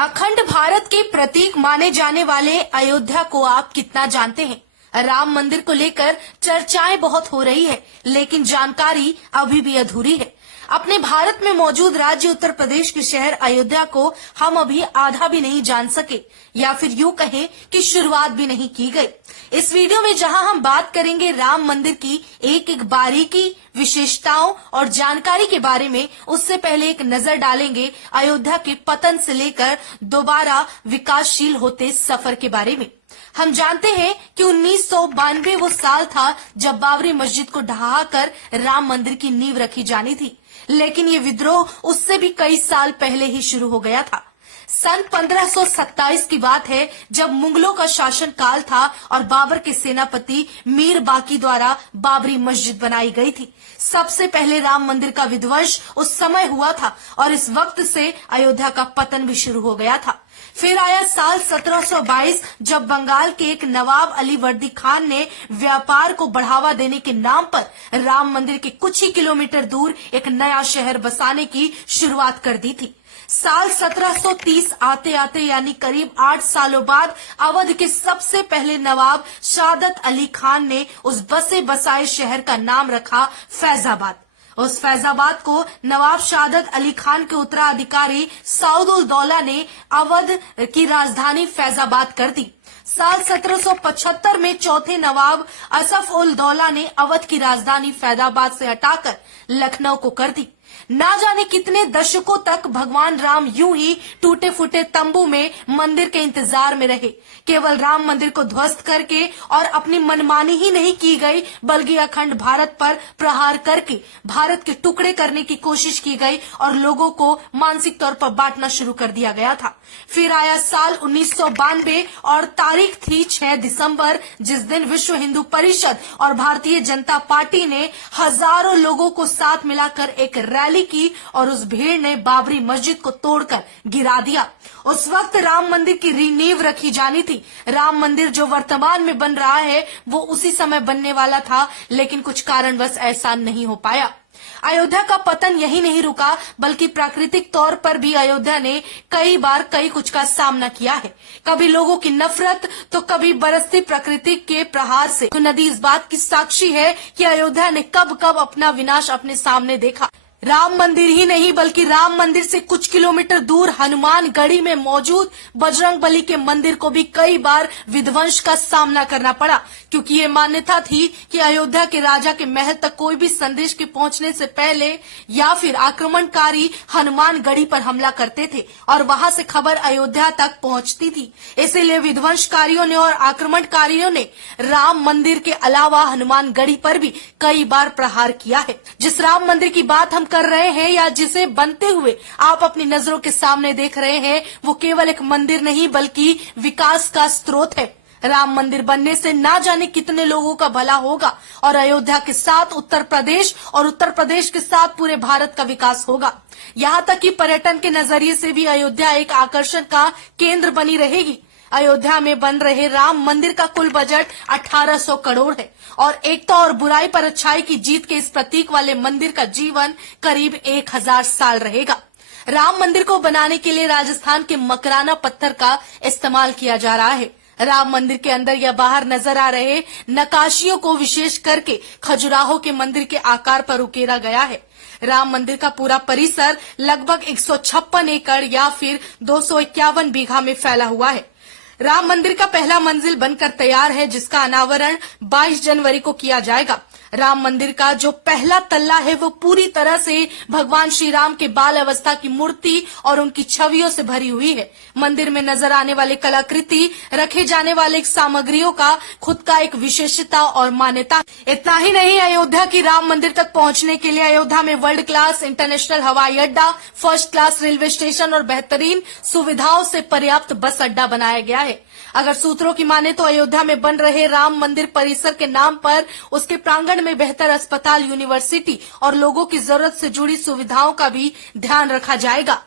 अखंड भारत के प्रतीक माने जाने वाले अयोध्या को आप कितना जानते हैं? राम मंदिर को लेकर चर्चाएं बहुत हो रही है, लेकिन जानकारी अभी भी अधूरी है। अपने भारत में मौजूद राज्य उत्तर प्रदेश के शहर अयोध्या को हम अभी आधा भी नहीं जान सके, या फिर यूं कहें कि शुरुआत भी नहीं की गई। इस वीडियो में जहां हम बात करेंगे राम मंदिर की एक एक बारीकी, विशेषताओं और जानकारी के बारे में, उससे पहले एक नजर डालेंगे अयोध्या के पतन से लेकर दोबारा विकासशील होते सफर के बारे में। हम जानते हैं कि 1992 वो साल था जब बाबरी मस्जिद को ढहाकर राम मंदिर की नींव रखी जानी थी, लेकिन ये विद्रोह उससे भी कई साल पहले ही शुरू हो गया था। सन 1527 की बात है, जब मुगलों का शासन काल था और बाबर के सेनापति मीर बाकी द्वारा बाबरी मस्जिद बनाई गई थी। सबसे पहले राम मंदिर का विध्वंस उस समय हुआ था और इस वक्त से अयोध्या का पतन भी शुरू हो गया था। फिर आया साल 1722, जब बंगाल के एक नवाब अली वर्दी खान ने व्यापार को बढ़ावा देने के नाम पर राम मंदिर के कुछ ही किलोमीटर दूर एक नया शहर बसाने की शुरुआत कर दी थी। साल 1730 आते आते यानी करीब 8 सालों बाद अवध के सबसे पहले नवाब शहादत अली खान ने उस बसे बसाए शहर का नाम रखा फैजाबाद। उस फैजाबाद को नवाब शहादत अली खान के उत्तराधिकारी सऊद उल दौला ने अवध की राजधानी फैजाबाद कर दी। साल 1775 में चौथे नवाब असफ उल दौला ने अवध की राजधानी फैजाबाद से हटाकर लखनऊ को कर दी। ना जाने कितने दशकों तक भगवान राम यूं ही टूटे फूटे तंबू में मंदिर के इंतजार में रहे। केवल राम मंदिर को ध्वस्त करके और अपनी मनमानी ही नहीं की गई, बल्कि अखंड भारत पर प्रहार करके भारत के टुकड़े करने की कोशिश की गई और लोगों को मानसिक तौर पर बांटना शुरू कर दिया गया था। फिर आया साल 1992 और तारीख थी 6 दिसंबर, जिस दिन विश्व हिंदू परिषद और भारतीय जनता पार्टी ने हजारों लोगों को साथ मिलाकर एक रैली की और उस भीड़ ने बाबरी मस्जिद को तोड़कर गिरा दिया। उस वक्त राम मंदिर की नींव रखी जानी थी। राम मंदिर जो वर्तमान में बन रहा है वो उसी समय बनने वाला था, लेकिन कुछ कारणवश ऐसा नहीं हो पाया। अयोध्या का पतन यही नहीं रुका, बल्कि प्राकृतिक तौर पर भी अयोध्या ने कई बार कई कुछ का सामना किया है। कभी लोगों की नफरत तो कभी बरसती प्रकृति के प्रहार से। तो नदी इस बात की साक्षी है कि अयोध्या ने कब कब अपना विनाश अपने सामने देखा। राम मंदिर ही नहीं, बल्कि राम मंदिर से कुछ किलोमीटर दूर हनुमानगढ़ी में मौजूद बजरंगबली के मंदिर को भी कई बार विध्वंस का सामना करना पड़ा, क्योंकि ये मान्यता थी कि अयोध्या के राजा के महल तक कोई भी संदेश के पहुंचने से पहले या फिर आक्रमणकारी हनुमानगढ़ी पर हमला करते थे और वहां से खबर अयोध्या तक पहुंचती थी। इसीलिए विध्वंसकारियों ने और आक्रमणकारियों ने राम मंदिर के अलावा हनुमानगढ़ी पर भी कई बार प्रहार किया है। जिस राम मंदिर की बात हम कर रहे हैं या जिसे बनते हुए आप अपनी नजरों के सामने देख रहे हैं, वो केवल एक मंदिर नहीं बल्कि विकास का स्रोत है। राम मंदिर बनने से ना जाने कितने लोगों का भला होगा और अयोध्या के साथ उत्तर प्रदेश और उत्तर प्रदेश के साथ पूरे भारत का विकास होगा। यहाँ तक कि पर्यटन के नजरिए से भी अयोध्या एक आकर्षण का केंद्र बनी रहेगी। अयोध्या में बन रहे राम मंदिर का कुल बजट 1800 करोड़ है और एकता और बुराई पर अच्छाई की जीत के इस प्रतीक वाले मंदिर का जीवन करीब 1000 साल रहेगा। राम मंदिर को बनाने के लिए राजस्थान के मकराना पत्थर का इस्तेमाल किया जा रहा है। राम मंदिर के अंदर या बाहर नजर आ रहे नकाशियों को विशेष करके खजुराहो के मंदिर के आकार पर उकेरा गया है। राम मंदिर का पूरा परिसर लगभग 156 एकड़ या फिर 251 बीघा में फैला हुआ है। राम मंदिर का पहला मंजिल बनकर तैयार है, जिसका अनावरण 22 जनवरी को किया जाएगा। राम मंदिर का जो पहला तल्ला है वो पूरी तरह से भगवान श्री राम के बाल अवस्था की मूर्ति और उनकी छवियों से भरी हुई है। मंदिर में नजर आने वाले कलाकृति, रखे जाने वाले सामग्रियों का खुद का एक विशेषता और मान्यता। इतना ही नहीं, अयोध्या की राम मंदिर तक पहुंचने के लिए अयोध्या में वर्ल्ड क्लास इंटरनेशनल हवाई अड्डा, फर्स्ट क्लास रेलवे स्टेशन और बेहतरीन सुविधाओं से पर्याप्त बस अड्डा बनाया गया है। अगर सूत्रों की माने तो अयोध्या में बन रहे राम मंदिर परिसर के नाम पर उसके प्रांगण में बेहतर अस्पताल, यूनिवर्सिटी और लोगों की जरूरत से जुड़ी सुविधाओं का भी ध्यान रखा जाएगा।